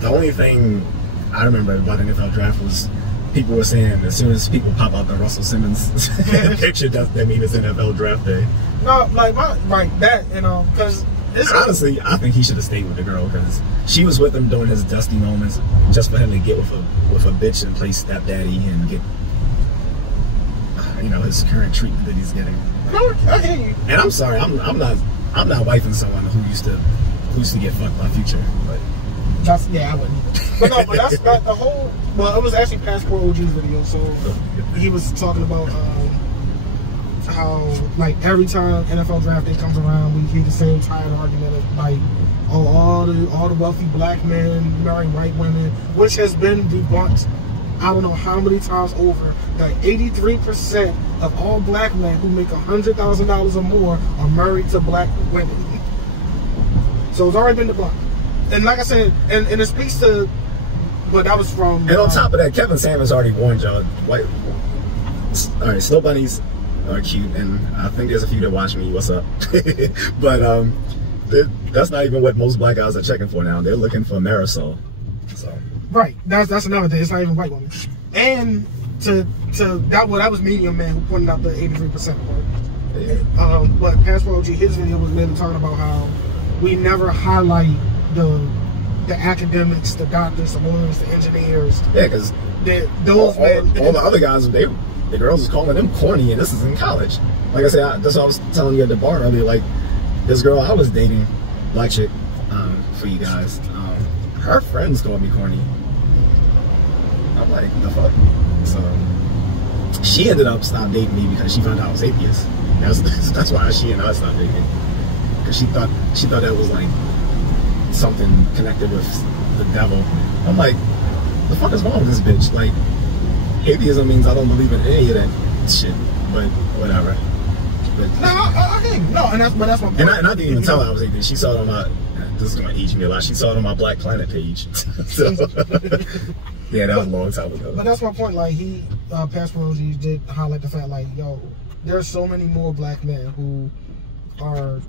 The only thing I remember about the NFL draft was people were saying as soon as people pop out the Russell Simmons picture, that means it's NFL draft day. No, like that, you know, because honestly, I think he should have stayed with the girl because she was with him during his dusty moments, just for him to get with a bitch and play stepdaddy and get, you know, his current treatment that he's getting. No, I hear you. And I'm sorry, I'm not wifing someone who used to get fucked by Future, but. Yeah, I wouldn't either. But no, but that's not the whole. Well, it was actually Passport OG's video, so he was talking about how like every time NFL draft day comes around, we hear the same tired argument of like, oh, all the wealthy black men marry white women, which has been debunked. I don't know how many times over. Like 83% of all black men who make $100,000 or more are married to black women. So it's already been debunked. And like I said, and it speaks to, but that was from. And on top of that, Kevin Samuels already warned y'all. All right, snow bunnies are cute, and I think there's a few that watch me. What's up? But that's not even what most black guys are checking for now. They're looking for Marisol. So. Right. That's another thing. It's not even white women. And that was Medium Man who pointed out the 83% part. Yeah. But Passport OG, his video was really talking about how we never highlight the academics, the doctors, the lawyers, the engineers. Yeah, because those men, all the other guys, the girls was calling them corny, and this is in college. Like I said, that's what I was telling you at the bar earlier. Like this girl I was dating, black chick, for you guys, her friends called me corny. I'm like, the fuck? So she ended up stopped dating me because she found out I was atheist. That's why she and I stopped dating, because she thought that was like something connected with the devil. I'm like, the fuck is wrong with this bitch? Like, atheism means I don't believe in any of that shit, but whatever. But, no, and that's my point. And I didn't even tell her I was atheist. She saw it on my, this is going to age me a lot, she saw it on my Black Planet page. So, yeah, that was a long time ago. But that's my point. Like, Passport OG did highlight the fact, like, yo, there's so many more black men who are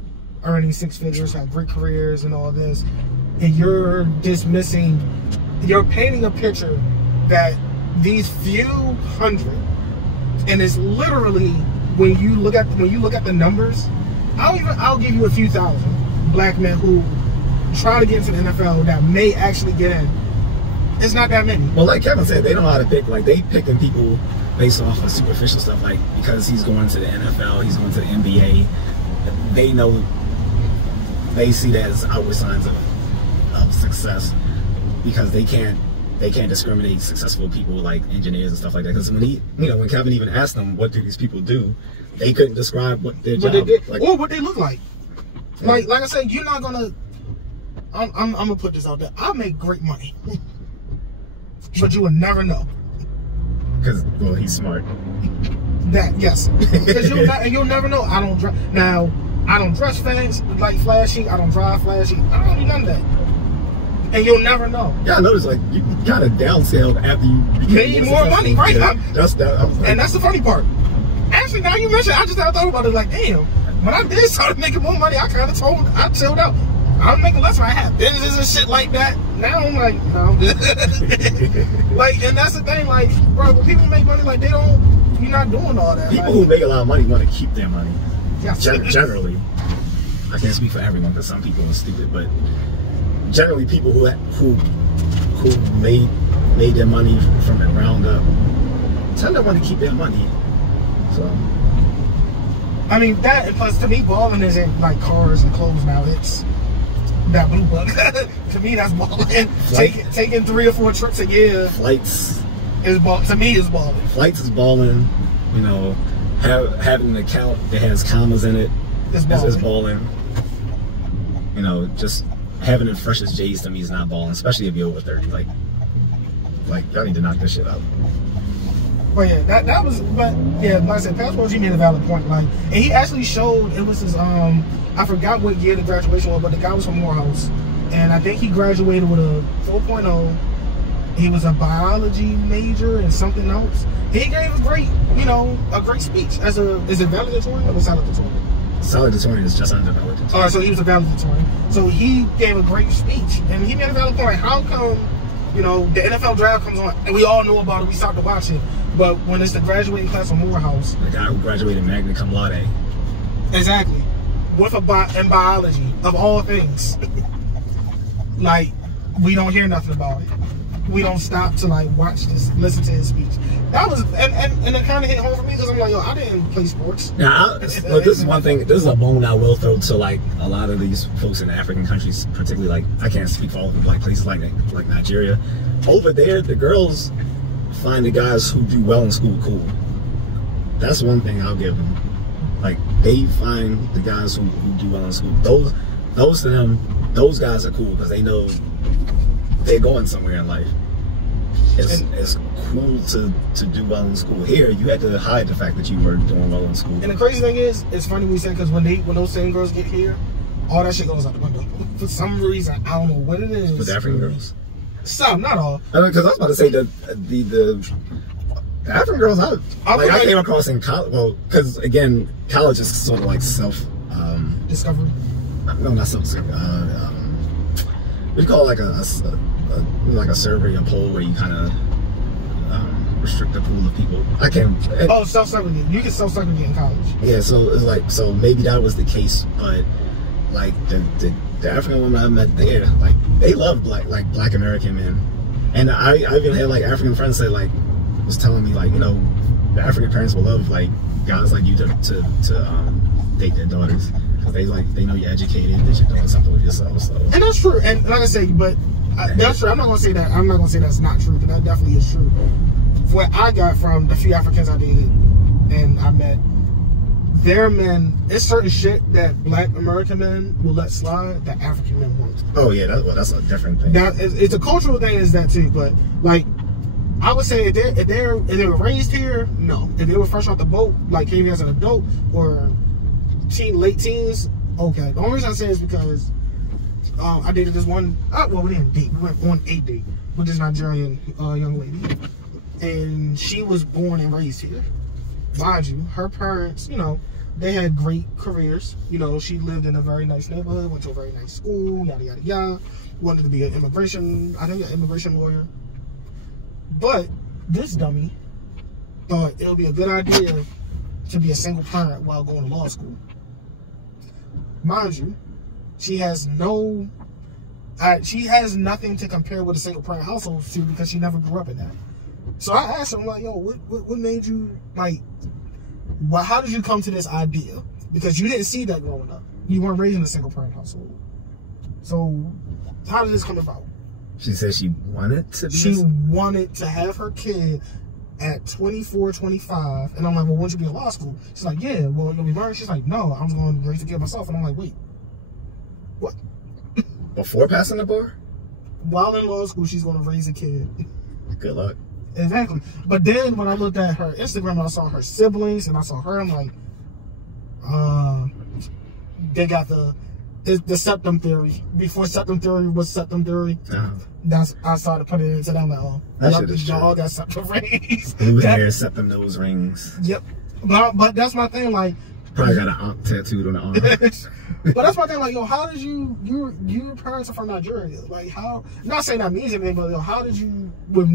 earning six figures, have great careers and all this, and you're dismissing, you're painting a picture that these few hundred, and it's literally, when you look at the numbers, I'll give you a few thousand black men who try to get into the NFL that may actually get in. It's not that many. Well, like Kevin said, they don't know how to pick. Like, they picking people based off of superficial stuff, like because he's going to the NFL, he's going to the NBA. They know, they see that as outward signs of success, because they can't discriminate successful people like engineers and stuff like that. Because when Kevin even asked them what do these people do, they couldn't describe what their job like, or what they look like. Yeah. Like I said, you're not gonna. I'm gonna put this out there. I make great money, but you will never know. Because, well, he's smart. That, yes. Because you'll never know. I don't dress fancy, like flashy. I don't drive flashy. I don't do none of that. And you'll never know. Yeah, I noticed, like, you kind of downscaled after you made more money, right? Yeah, and that's the funny part. Actually, now you mentioned, I just never thought about it. Like, damn, when I did start making more money, I chilled out. I'm making less when I have businesses and shit like that. Now I'm like, no. Like, and that's the thing, like, bro, when people make money, like, you're not doing all that. People who make a lot of money want to keep their money. Yes. Generally. I can't speak for everyone, because some people are stupid, but generally people who made their money from the ground up tend to want to keep their money. So, I mean, that, and plus to me, balling isn't like cars and clothes now. It's that blue book. To me, that's balling. Taking 3 or 4 trips a year. Flights is ball. To me, is balling. Flights is balling. You know, having an account that has commas in it is balling. You know, just having it fresh as J's to me is not balling, especially if you're over 30. Like y'all need to knock this shit out. But yeah, that was, but yeah, like I said, Passport G made a valid point. Like, and he actually showed, it was his, I forgot what year the graduation was, but the guy was from Morehouse, and I think he graduated with a 4.0. He was a biology major and something else. He gave a great, a great speech. Is it valedictorian or valedictorian? Salutatorian is just under valedictorian. All right, so he was a valedictorian. So he gave a great speech, and he made a valid point. How come, you know, the NFL draft comes on, and we all know about it, we start to watch it, but when it's the graduating class from Morehouse, the guy who graduated magna cum laude, exactly, with in biology of all things, like we don't hear nothing about it. We don't stop to like watch this, listen to his speech. That was, and it kind of hit home for me because I'm like, yo, I didn't play sports. Now, look, this is one thing. This is a bone I will throw to like a lot of these folks in African countries, particularly like I can't speak for all of them, like places like Nigeria. Over there, the girls find the guys who do well in school cool. That's one thing I'll give them. Like they find the guys who do well in school. Those to them, those guys are cool because they know they're going somewhere in life. It's cool to do well in school. Here, you had to hide the fact that you were doing well in school. And the crazy thing is, it's funny we say because when those same girls get here, all that shit goes out the window. For some reason, I don't know what it is. With African girls? Some, not all. Because I was about to say that the African girls I came across in college. Well, because again, college is sort of like discovery. No, not self-discovery. What do you call it, like a survey, a poll where you kind of restrict the pool of people. I can't. Self-segregate. You can self-segregate in college. Yeah, so it's like, so maybe that was the case, but like the African women I met there, like they love black American men, and I even had like African friends that like was telling me like, you know, the African parents will love like guys like you to date their daughters because they know you're educated, that you're doing something with yourself. So. And that's true. And like I say, but that's true. I'm not gonna say that. I'm not gonna say that's not true, but that definitely is true. What I got from the few Africans I dated and I met, their men, it's certain shit that black American men will let slide that African men won't. Oh yeah, that's a different thing. It's a cultural thing, is that too. But like, I would say if they were raised here, no. If they were fresh off the boat, like came here as an adult or late teens, okay. The only reason I say is because I dated this one. Well, we didn't date. We went on a date with this Nigerian young lady, and she was born and raised here. Mind you, her parents, you know, they had great careers. You know, she lived in a very nice neighborhood, went to a very nice school, yada yada yada. Wanted to be an immigration lawyer. But this dummy thought it would be a good idea to be a single parent while going to law school. Mind you, she has nothing to compare with a single parent household to because she never grew up in that. So I asked him, like, yo, what made you, like, how did you come to this idea? Because you didn't see that growing up. You weren't raised in a single parent household. So how did this come about? She said she wanted to be. She wanted to have her kid at 24, 25. And I'm like, well, won't you be in law school? She's like, yeah, well, you'll be married. She's like, no, I'm going to raise the kid myself. And I'm like, wait, what? Before passing the bar? While in law school, she's going to raise a kid. Good luck. Exactly. But then when I looked at her Instagram and I saw her siblings and I saw her, I'm like, they got the septum theory. Before septum theory was septum theory, I started putting it into them. Like, oh, y'all got septum rings. Blue hair, septum nose rings. Yep. But that's my thing. Like, probably got an aunt tattooed on the arm. But that's my thing. Like, yo, how did your parents are from Nigeria? Like, how? Not saying that means anything, but yo, how did you, with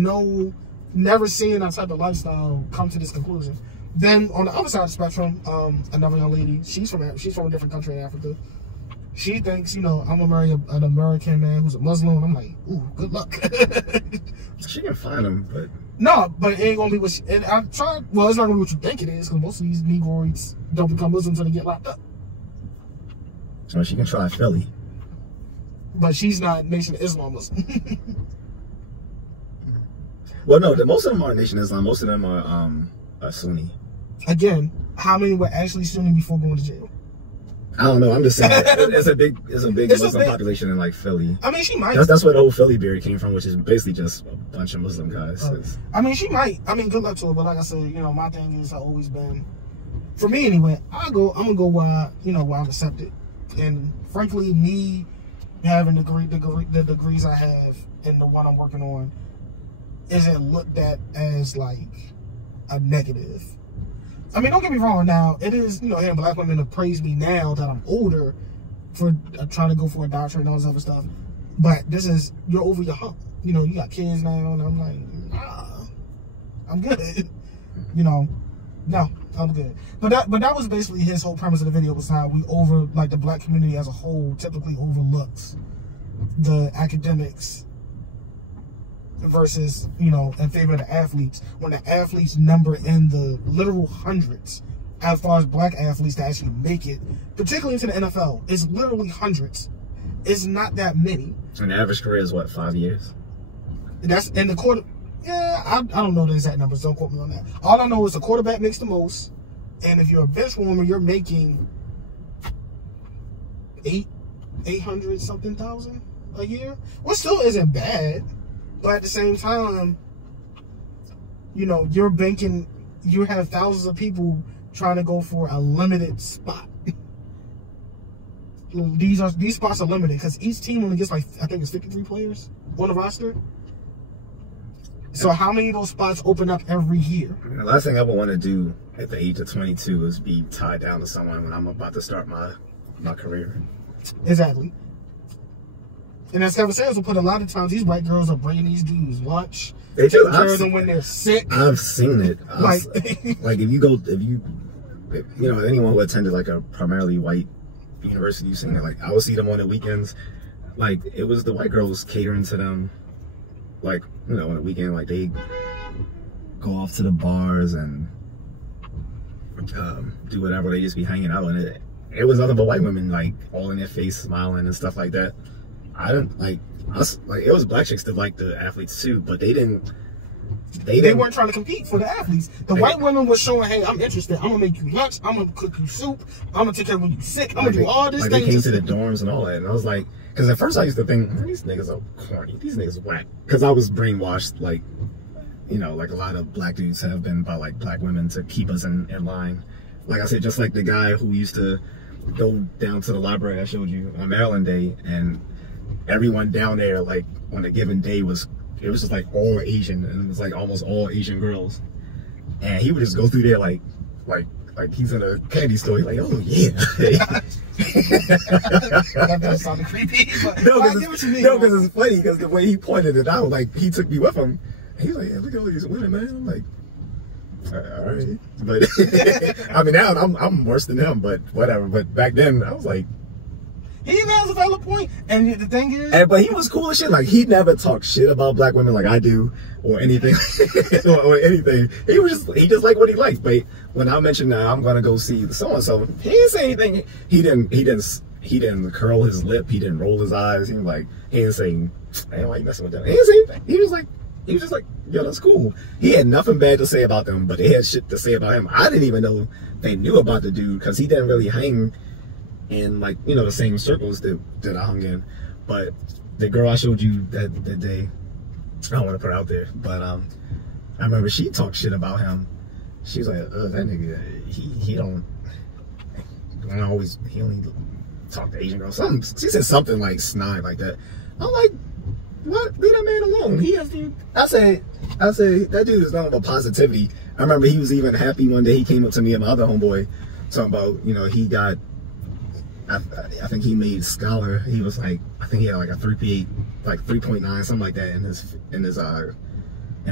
never seeing that type of lifestyle, come to this conclusion? Then on the other side of the spectrum, another young lady, she's from a different country in Africa. She thinks, you know, I'm gonna marry an American man who's a Muslim. And I'm like, ooh, good luck. She can find him, but no, but it ain't gonna be what she, and I tried. Well, it's not gonna be what you think it is, because most of these Negroids don't become Muslims until they get locked up. So she can try Philly, but she's not Nation of Islam Muslim. Well, no, most of them aren't Nation of Islam. Most of them are Sunni. Again, how many were actually Sunni before going to jail? I don't know. I'm just saying it's a big Muslim population in like Philly. I mean, she might. That's where the whole Philly beard came from, which is basically just a bunch of Muslim guys. I mean, she might. I mean, good luck to her. But like I said, you know, my thing is always been, for me anyway, I'm gonna go where I'm accepted. And frankly, me having the degrees I have and the one I'm working on isn't looked at as like a negative. I mean, don't get me wrong. Now, it is, you know, hearing black women to praise me now that I'm older for trying to go for a doctorate and all this other stuff. But this is, you're over your hump. You know, you got kids now, and I'm like, nah, I'm good. You know, no, I'm good. But that was basically his whole premise of the video, was how like the black community as a whole typically overlooks the academics versus, you know, in favor of the athletes, when the athletes number in the literal hundreds as far as black athletes to actually make it, particularly into the NFL. It's literally hundreds. It's not that many. And the average career is what, 5 years? That's in the quarter. Yeah, I don't know the exact numbers. Don't quote me on that. All I know is the quarterback makes the most, and if you're a bench warmer, you're making 800 something thousand a year, which still isn't bad. But at the same time, you know, you're banking. You have thousands of people trying to go for a limited spot. These spots are limited because each team only gets, like, I think it's 53 players on the roster. So how many of those spots open up every year? The last thing I would want to do at the age of 22 is be tied down to someone when I'm about to start my career. Exactly. And as Kevin says, we'll put a lot of times these white girls are bringing these dudes lunch. They do. Taking care of them when they're sick. I've seen it. Like if you know, anyone who attended like a primarily white university, you've seen it. Like, I would see them on the weekends. Like, it was the white girls catering to them. Like, you know, on the weekend, like, they go off to the bars and do whatever. They just be hanging out, and it was nothing but white women, like, all in their face, smiling and stuff like that. I didn't like us. Like, it was black chicks that liked the athletes too, but they weren't trying to compete for the athletes. The white women were showing, hey, I'm interested. I'm gonna make you lunch. I'm gonna cook you soup. I'm gonna take care of when you sick. I'm gonna do all this. Like, they came to the dorms and all that, and I was like, because at first I used to think, man, these niggas are corny. These niggas whack. Because I was brainwashed, like, you know, like a lot of black dudes have been by like black women to keep us in line. Like I said, just like the guy who used to go down to the library I showed you on Maryland Day, and everyone down there, like, on a given day it was just like all Asian, and it was like almost all Asian girls, and he would just go through there like he's in a candy store. He's like, oh yeah. That does sound creepy, but no, because it's funny, because the way he pointed it out, like, he took me with him. He was like, yeah, look at all these women, man. I'm like, all right, but I mean, now I'm worse than him, but whatever. But back then I was like, he has a valid point, and the thing is, but he was cool as shit. Like, he never talked shit about black women like I do, or anything, or anything. He just liked what he liked. But when I mentioned that I'm gonna go see the so and so, he didn't say anything. He didn't curl his lip. He didn't roll his eyes. He didn't say, "Man, why you messing with them?" He didn't say anything. He was just like, yo, that's cool. He had nothing bad to say about them, but they had shit to say about him. I didn't even know they knew about the dude, because he didn't really hang in, like, you know, the same circles that I hung in. But the girl I showed you that day, I don't want to put her out there, but I remember she talked shit about him. She was like, that nigga, he only talk to Asian girls. She said something like snide like that. I'm like, what? Leave that man alone. He has to. I say that dude is nothing but positivity. I remember he was even happy one day. He came up to me and my other homeboy talking about, you know, he got, I think he made scholar. He was like, I think he had like a 3.8, like 3.9, something like that in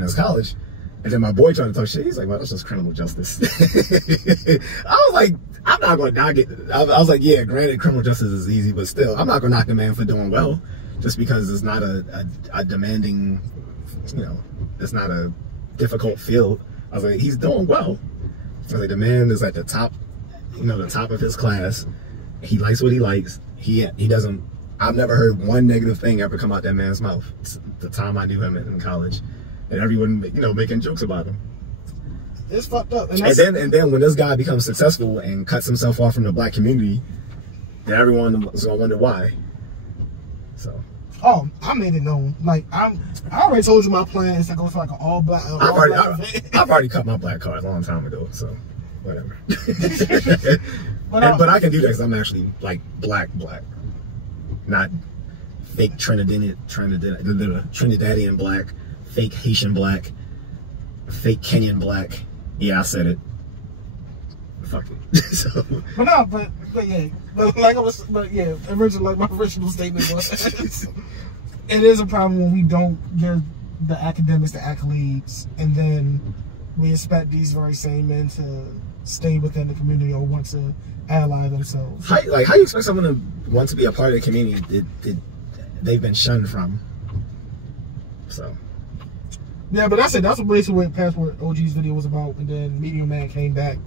his college. And then my boy tried to talk shit. He's like, well, that's just criminal justice. I was like, I'm not going to knock it. I was like, yeah, granted, criminal justice is easy, but still, I'm not going to knock the man for doing well, just because it's not a demanding, you know, it's not a difficult field. I was like, he's doing well. I was like, the man is at the top, you know, the top of his class. He likes what he likes. He doesn't, I've never heard one negative thing ever come out that man's mouth. It's the time I knew him in college. And everyone, you know, making jokes about him. It's fucked up. And then when this guy becomes successful and cuts himself off from the black community, then everyone is gonna wonder why. So. Oh, I made it known. Like, I already told you my plan is to go for like an all black. I've already cut my black card a long time ago. So, whatever. But I can do that because I'm actually like black, not fake Trinidadian black, fake Haitian black, fake Kenyan black. Yeah, I said it. fuck it. So, but no, but yeah, originally, like my original statement was, it is a problem when we don't give the academics the accolades, and then we expect these very same men to stay within the community or want to ally themselves. How you expect someone to want to be a part of the community that they've been shunned from? So. Yeah, but that's it. That's basically what Passport OG's video was about. And then Medium Man came back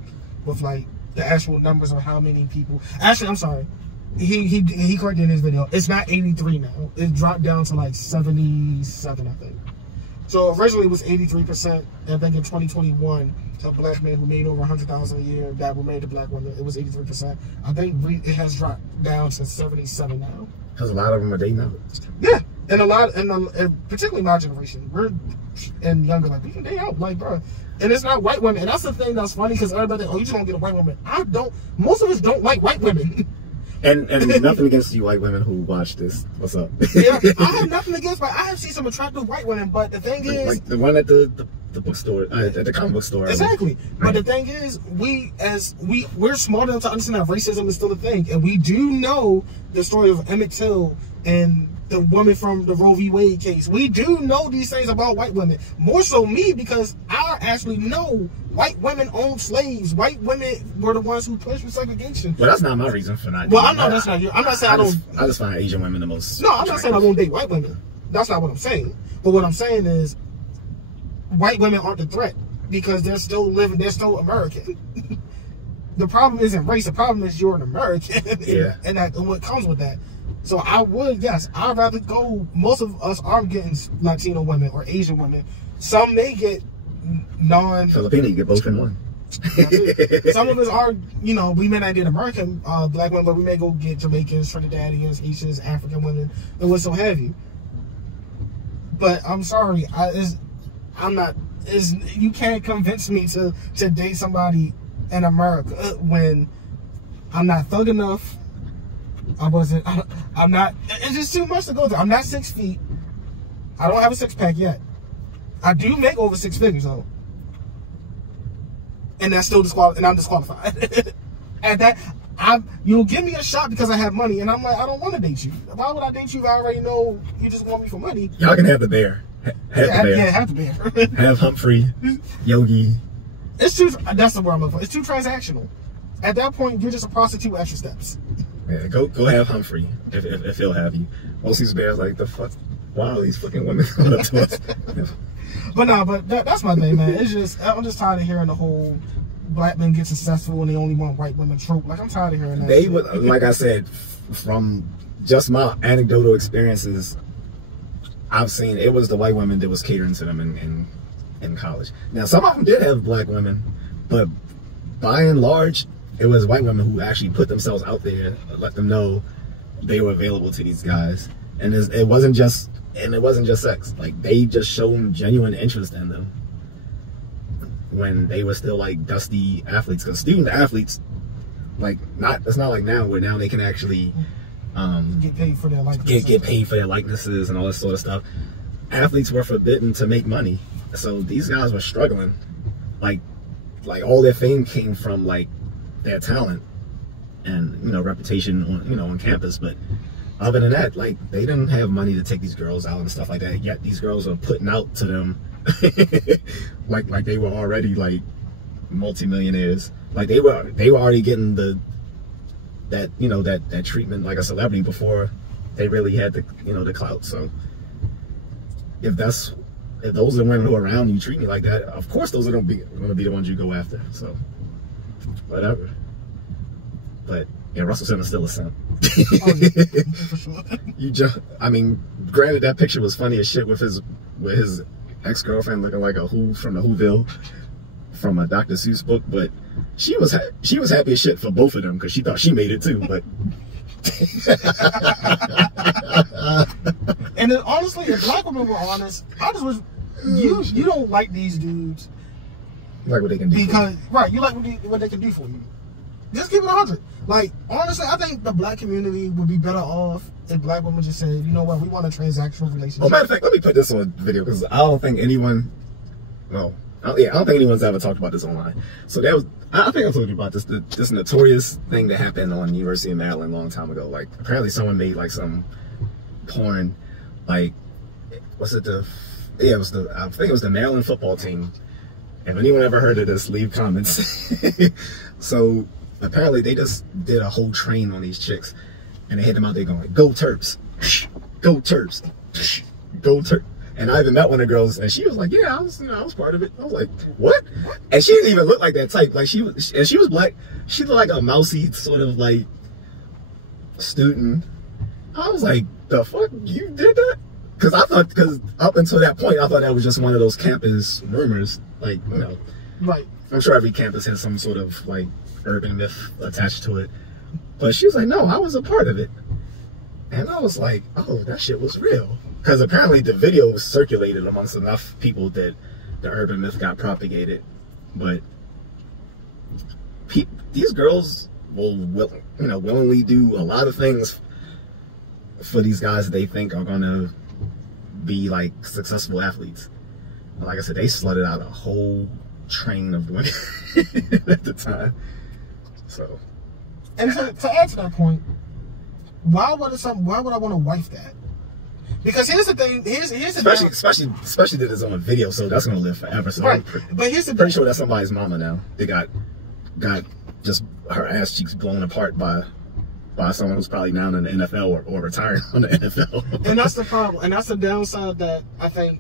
with like the actual numbers of how many people. Actually, I'm sorry. He corrected in his video. It's not 83 now. It dropped down to like 77, I think. So originally it was 83%. And I think in 2021, a black man who made over $100,000 a year that were married to black women, it was 83%. I think it has dropped down to 77 now. Because a lot of them are dating out. Yeah, and and particularly my generation, and younger, like, we can date out, like, bro. And it's not white women. And that's the thing that's funny, because everybody, oh, you just don't get a white woman. I don't. Most of us don't like white women. And nothing against you white women who watch this. What's up? Yeah, I have nothing against, but I have seen some attractive white women. But the thing is, like the one at the bookstore, at the comic book store. Exactly. But the thing is, we're smart enough to understand that racism is still a thing, and we do know the story of Emmett Till and the woman from the Roe v. Wade case. We do know these things about white women. More so me, because I actually know white women owned slaves. White women were the ones who pushed for segregation. Well, that's not my reason for not. Well, I know that's not you. I'm not saying I just find Asian women the most. No, I'm not saying I won't date white women. That's not what I'm saying. But what I'm saying is, white women aren't the threat, because they're still living. They're still American. The problem isn't race. The problem is you're an American. Yeah. And what comes with that. So I'd rather go. Most of us are getting Latino women or Asian women. Some may get Filipino, you get both in one. Some of us are, we may not get American black women, but we may go get Jamaicans, Trinidadians, Haitians, African women, and what so have you. But I'm sorry, you can't convince me to date somebody in America when I'm not thug enough. I'm not, it's just too much to go through. I'm not 6 feet. I don't have a six-pack yet. I do make over 6 figures though. And that's still and I'm disqualified. At that, you'll give me a shot because I have money, and I'm like, I don't want to date you. Why would I date you if I already know you just want me for money? Y'all can have the bear. Have the bear. Have Humphrey, Yogi. That's the word I'm looking for. It's too transactional. At that point, you're just a prostitute with extra steps. Yeah, go have Humphrey if he'll have you. Most of these bears like, the fuck, why are these fucking women coming up to us? But that's my thing, man. It's just, I'm just tired of hearing the whole black men get successful and they only want white women trope. Like, I'm tired of hearing that. They would, like I said, from just my anecdotal experiences, I've seen it was the white women that was catering to them in college. Now, some of them did have black women, but by and large, it was white women who actually put themselves out there, let them know they were available to these guys, and it wasn't just sex. Like, they just showed genuine interest in them when they were still like dusty athletes. Because student athletes, like, it's not like now where now they can actually get paid for their likenesses. Get paid for their likenesses and all this sort of stuff. Athletes were forbidden to make money, so these guys were struggling. Like all their fame came from like their talent and reputation on campus, but other than that, like, they didn't have money to take these girls out and stuff like that. Yet these girls are putting out to them like they were already like multimillionaires. Like they were already getting that treatment like a celebrity before they really had the clout. So if those are the women who are around you treating you like that, of course those are going to be the ones you go after. So whatever. But yeah, Russell Simmons still a simp. Oh, yeah, for sure. I mean, granted, that picture was funny as shit with his ex-girlfriend looking like a Who from the Whoville from a Dr. Seuss book, but she was happy as shit for both of them because she thought she made it too. But and then, honestly, if black women were honest, I just was you don't like these dudes. You like what they can do because right, you like what they can do for you. Just keep it 100. Like, honestly, I think the black community would be better off if black women just said, you know what, we want a transactional relationship. Oh, matter of fact, let me put this on video because I don't think anyone, I don't think anyone's ever talked about this online. So I think I told you about this notorious thing that happened on the University of Maryland a long time ago. Like, apparently someone made like some porn, like, I think it was the Maryland football team. If anyone ever heard of this, leave comments. So apparently they just did a whole train on these chicks, and they hit them out there going, "Go Terps, go Terps, go Terps." And I even met one of the girls, and she was like, "Yeah, I was part of it." I was like, "What?" And she didn't even look like that type. Like she was black. She looked like a mousy sort of like student. I was like, "The fuck, you did that?" Because up until that point, I thought that was just one of those campus rumors. Like, you know, right. I'm sure every campus has some sort of like urban myth attached to it. But she was like, "No, I was a part of it." And I was like, "Oh, that shit was real." Because apparently the video was circulated amongst enough people that the urban myth got propagated. But these girls will willingly do a lot of things for these guys that they think are gonna be like successful athletes. Like I said, they slutted out a whole train of women at the time. So, and to add to that point, why would I want to wife that? Because here's the thing. Here's the especially that it's on a video, so that's gonna live forever. So right. But here's the pretty sure that's somebody's mama now. They got just her ass cheeks blown apart by someone who's probably now in the NFL or retiring on the NFL. And that's the problem. And that's the downside that I think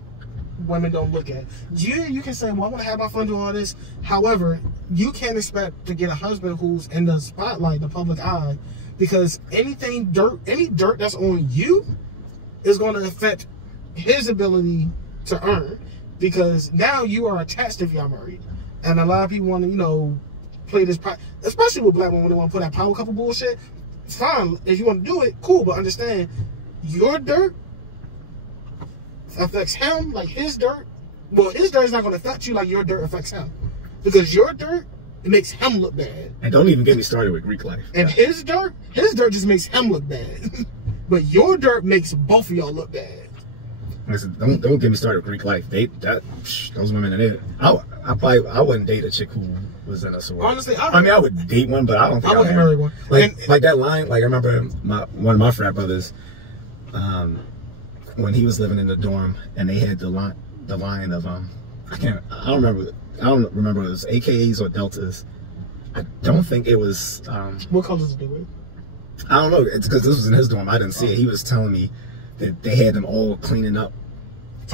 women don't look at. You can say, "Well, I want to have my fun, do all this." However, you can't expect to get a husband who's in the spotlight, the public eye, because any dirt that's on you is going to affect his ability to earn, because now you are attached if y'all married. And a lot of people want to, play this, especially with black women, when they want to put that power couple bullshit. It's fine. If you want to do it, cool, but understand your dirt affects him like his dirt. Well, his dirt is not going to affect you like your dirt affects him, because your dirt, it makes him look bad. And don't even get me started with Greek life. And his dirt just makes him look bad. But your dirt makes both of y'all look bad. Listen, don't get me started with Greek life. Those women in it. I wouldn't date a chick who was in a sorority. Honestly, I would date one, but I don't think I wouldn't marry one. Like that line. Like I remember one of my frat brothers, when he was living in the dorm, and they had the line of I don't remember if it was AKAs or Deltas. I don't think it was. What colors did they wear? I don't know. It's because this was in his dorm. I didn't see it. He was telling me that they had them all cleaning up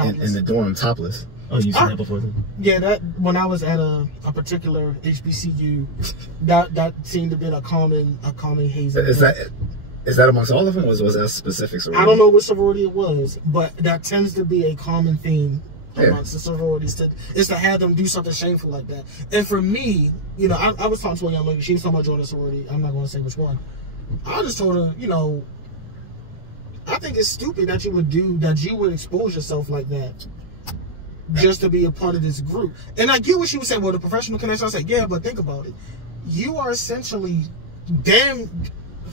in the dorm topless. Oh, you seen that before? Yeah, that when I was at a particular HBCU, that seemed to be a common hazing. Is that amongst all of them, or was that specific sorority? I don't know which sorority it was, but that tends to be a common theme amongst the sororities. Is to have them do something shameful like that. And for me, I was talking to a young lady. She was talking about joining a sorority. I'm not going to say which one. I just told her, I think it's stupid that you would expose yourself like that just to be a part of this group. And I get what she was saying, well, the professional connection. I said, yeah, but think about it. You are essentially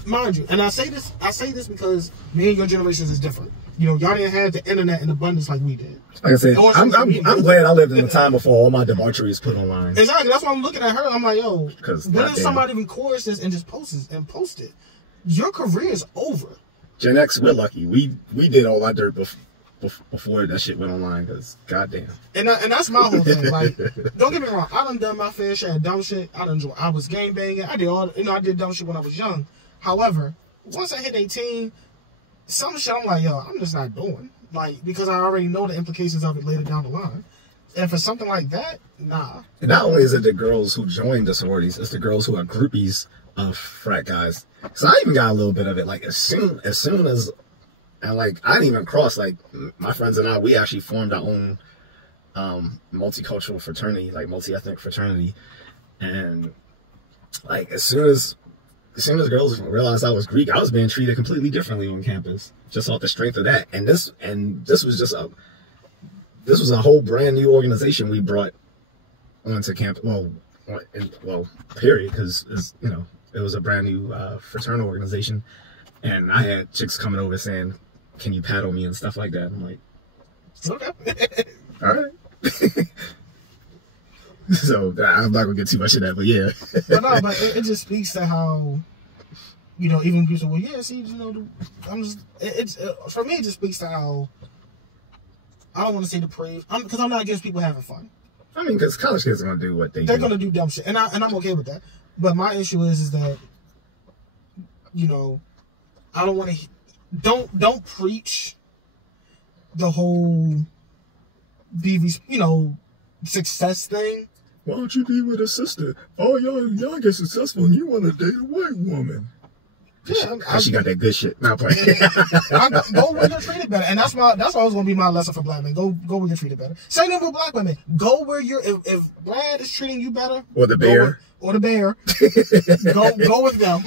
mind you, and I say this because me and your generations is different. Y'all didn't have the internet in abundance like we did. Like I said, I'm glad I lived in the time before all my debauchery is put online. Exactly. That's why I'm looking at her. I'm like, yo, when if somebody records this and just posts it, your career is over. Gen X, we're lucky. We did all our dirt before that shit went online, because goddamn. And that's my whole thing. Like, don't get me wrong. I done my fair share of dumb shit. I was gang banging. I did dumb shit when I was young. However, once I hit 18, some shit I'm like, yo, I'm just not doing. Like, because I already know the implications of it later down the line. And for something like that, nah. And not only is it the girls who join the sororities, it's the girls who are groupies of frat guys. So I even got a little bit of it. Like, as soon as, and like, I didn't even cross, like, my friends and I, we actually formed our own multicultural fraternity, like multi-ethnic fraternity. And like, as soon as girls realized I was Greek, I was being treated completely differently on campus, just off the strength of that. And this was a whole brand new organization we brought onto campus. Well, period, because it was a brand new fraternal organization, and I had chicks coming over saying, "Can you paddle me?" and stuff like that. I'm like, okay, all right. So I'm not gonna get too much of that, but yeah. but it just speaks to how, you know, even people say, well, yeah, see, you know, for me, it just speaks to how, I don't want to say depraved, because I'm not against people having fun. I mean, because college kids are gonna do what they're gonna do dumb shit, and I'm okay with that. But my issue is that, you know, I don't want to, don't preach the whole BV, you know, success thing. Why don't you be with a sister? Oh, y'all get successful and you want to date a white woman. Yeah, she got that good shit. Not playing. Go where you're treated better, and that's always gonna be my lesson for black men. Go where you're treated better. Same thing with black women. Go where you're. If Brad is treating you better, or the bear, go with them.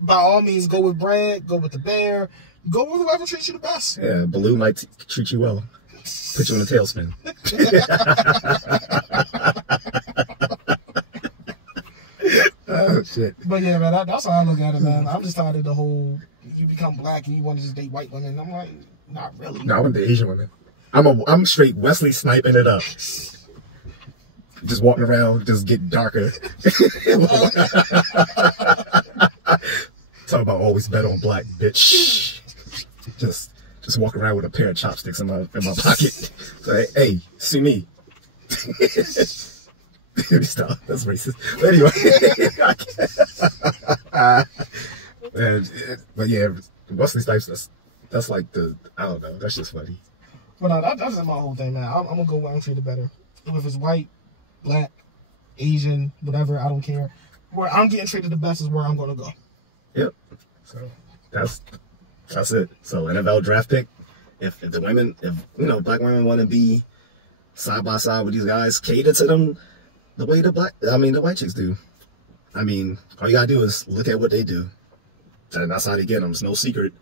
By all means, go with Brad. Go with the bear. Go with whoever treats you the best. Yeah, Baloo might treat you well. Put you in a tailspin. Oh shit! But yeah, man, that's how I look at it, man. I'm just tired of the whole you become black and you want to just date white women. I'm like, not really. No, I want the Asian women. I'm straight Wesley sniping it up. Just walking around, just get darker. Talk about always bet on black, bitch. Just walk around with a pair of chopsticks in my pocket. So, hey, see me. Stop. That's racist. But anyway. But yeah, Wesley Snipes, that's like I don't know, that's just funny. But no, that's just my whole thing, man. I'm going to go where I'm treated better. If it's white, black, Asian, whatever, I don't care. Where I'm getting treated the best is where I'm going to go. Yep. So that's it. So NFL draft pick, if the women, if you know, black women want to be side by side with these guys, cater to them the way the white chicks do. I mean, all you gotta do is look at what they do, and that's how they get them. It's no secret.